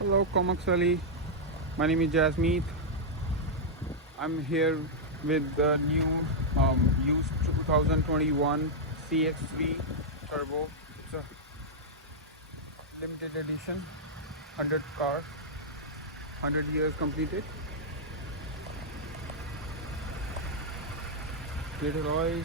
Hello, Comox Valley. My name is Jasmeet. I'm here with the new used 2021 CX3 Turbo. It's a limited edition, 100 car, 100 years completed. Little noise.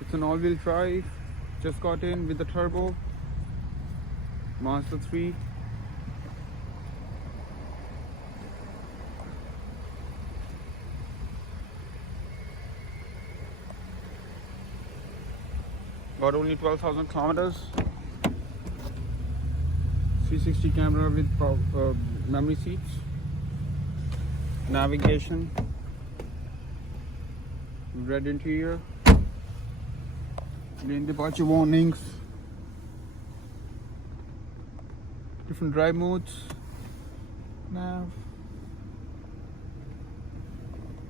It's an all-wheel drive. Just got in with the turbo. Mazda 3. Got only 12,000 kilometers. 360 camera with memory seats. Navigation. Red interior. Lane departure warnings. Different drive modes. Nav.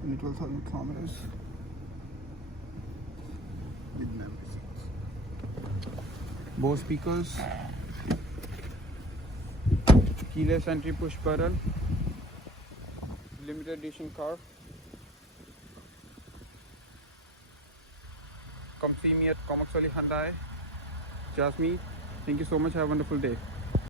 Only 12,000 kilometers. With memory seats. Bose speakers. Keyless entry push button. Limited edition car. Come see me at Comox Valley Hyundai. Jasmeet. Thank you so much. Have a wonderful day.